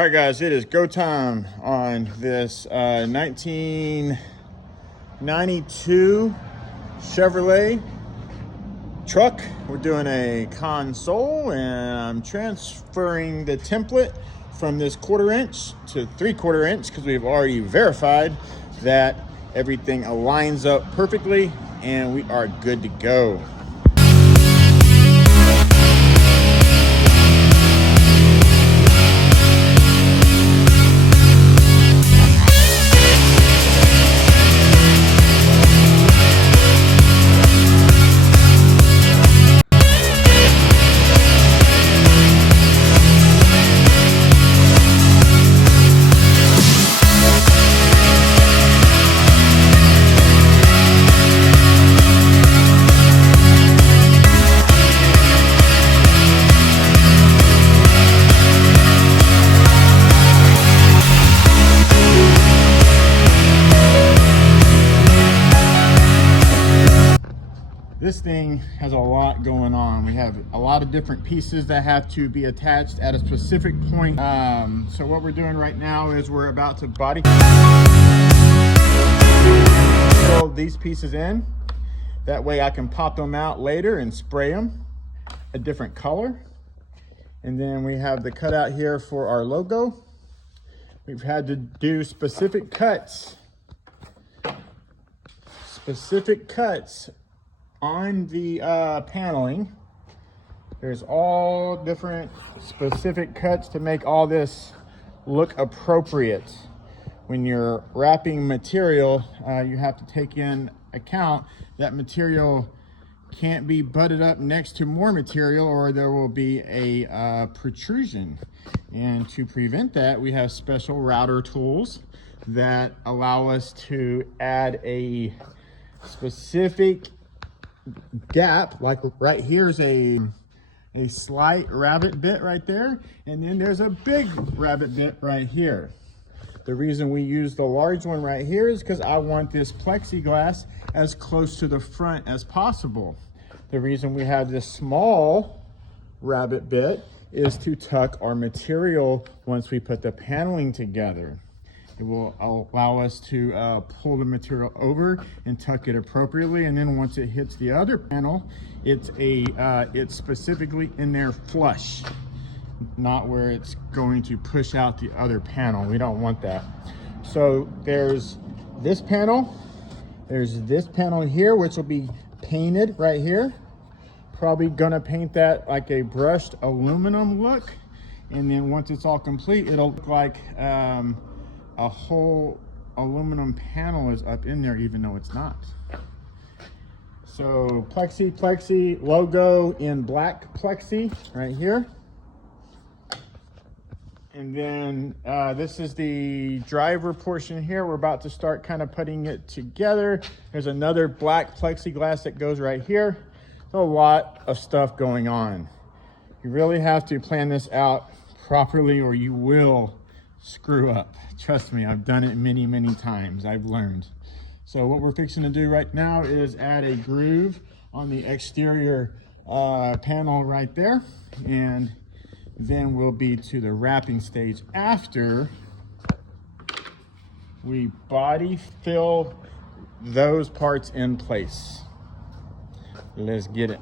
All right, guys, it is go time on this 1992 Chevrolet truck. We're doing a console, and I'm transferring the template from this 1/4 inch to 3/4 inch because we've already verified that everything aligns up perfectly and we are good to go. This thing has a lot going on. We have a lot of different pieces that have to be attached at a specific point. So what we're doing right now is we're about to body fill these pieces in. That way I can pop them out later and spray them a different color. And then we have the cutout here for our logo. We've had to do specific cuts on the paneling. There's all different specific cuts to make all this look appropriate. When you're wrapping material, you have to take in account that material can't be butted up next to more material or there will be a protrusion. And to prevent that, we have special router tools that allow us to add a specific gap. Like right here's a slight rabbit bit right there, and then there's a big rabbit bit right here. The reason we use the large one right here is because I want this plexiglass as close to the front as possible. The reason we have this small rabbit bit is to tuck our material once we put the paneling together. It will allow us to pull the material over and tuck it appropriately, and then once it hits the other panel, it's specifically in there flush, not where it's going to push out the other panel. We don't want that. So there's this panel, there's this panel here, which will be painted right here. Probably gonna paint that like a brushed aluminum look, and then once it's all complete, it'll look like a whole aluminum panel is up in there, even though it's not. So plexi logo in black plexi right here. And then this is the driver portion here. We're about to start kind of putting it together. There's another black plexiglass that goes right here. There's a lot of stuff going on. You really have to plan this out properly or you will screw up. Trust me, I've done it many times. I've learned. So what we're fixing to do right now is add a groove on the exterior panel right there, and then we'll be to the wrapping stage after we body fill those parts in place. Let's get it.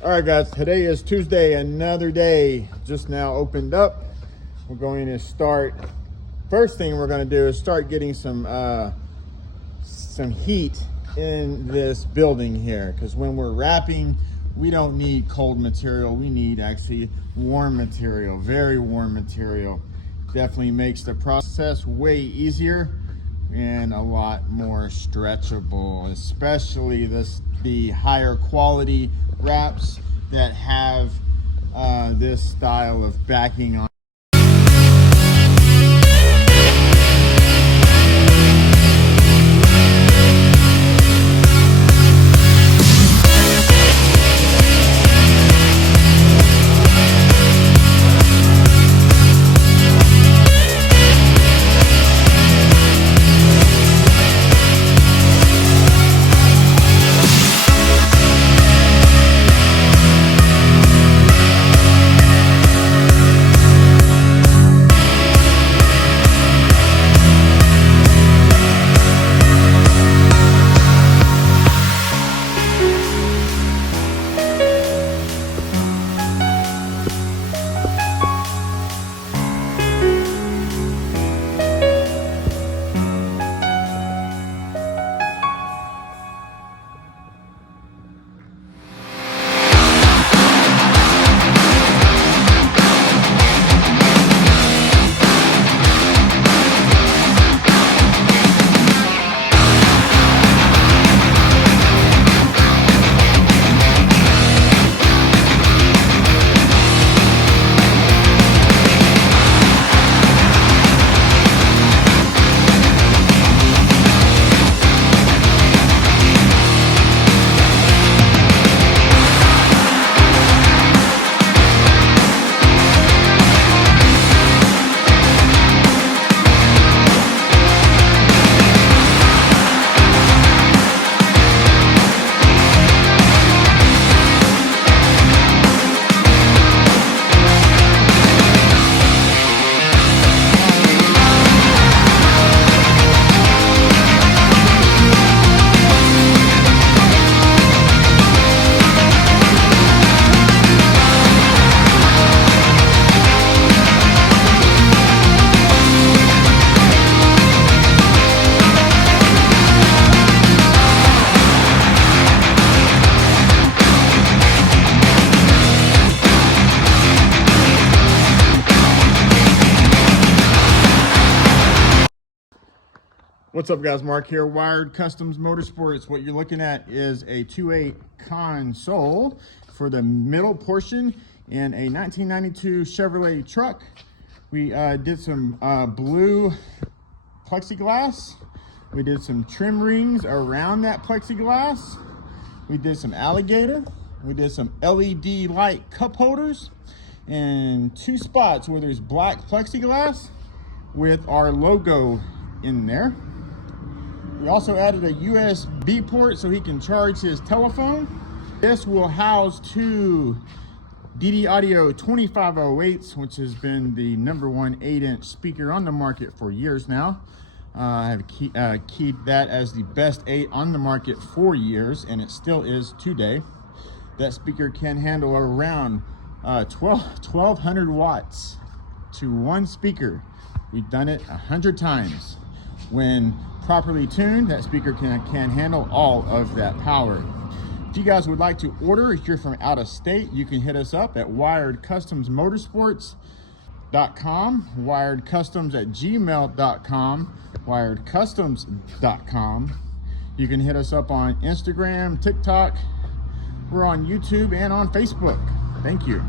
All right, guys, today is Tuesday, another day just now opened up. We're going to start, first thing we're going to do is start getting some heat in this building here, because when we're wrapping, we don't need cold material. We need actually warm material, very warm material. Definitely makes the process way easier. and a lot more stretchable, especially the higher quality wraps that have this style of backing on. What's up guys, Mark here, Wired Customs Motorsports. What you're looking at is a 2.8 console for the middle portion in a 1992 Chevrolet truck. We did some blue plexiglass. We did some trim rings around that plexiglass. We did some alligator. We did some LED light cup holders and two spots where there's black plexiglass with our logo in there. We also added a USB port so he can charge his telephone. This will house two DD Audio 2508's, which has been the #1 8-inch speaker on the market for years now. I have keyed that as the best 8 on the market for years, and it still is today. That speaker can handle around 1200 watts to one speaker. We've done it 100 times. When properly tuned, that speaker can handle all of that power. If you guys would like to order, if you're from out of state, you can hit us up at wiredcustomsmotorsports.com, wiredcustoms@gmail.com, wiredcustoms.com. You can hit us up on Instagram, TikTok. We're on YouTube and on Facebook. Thank you.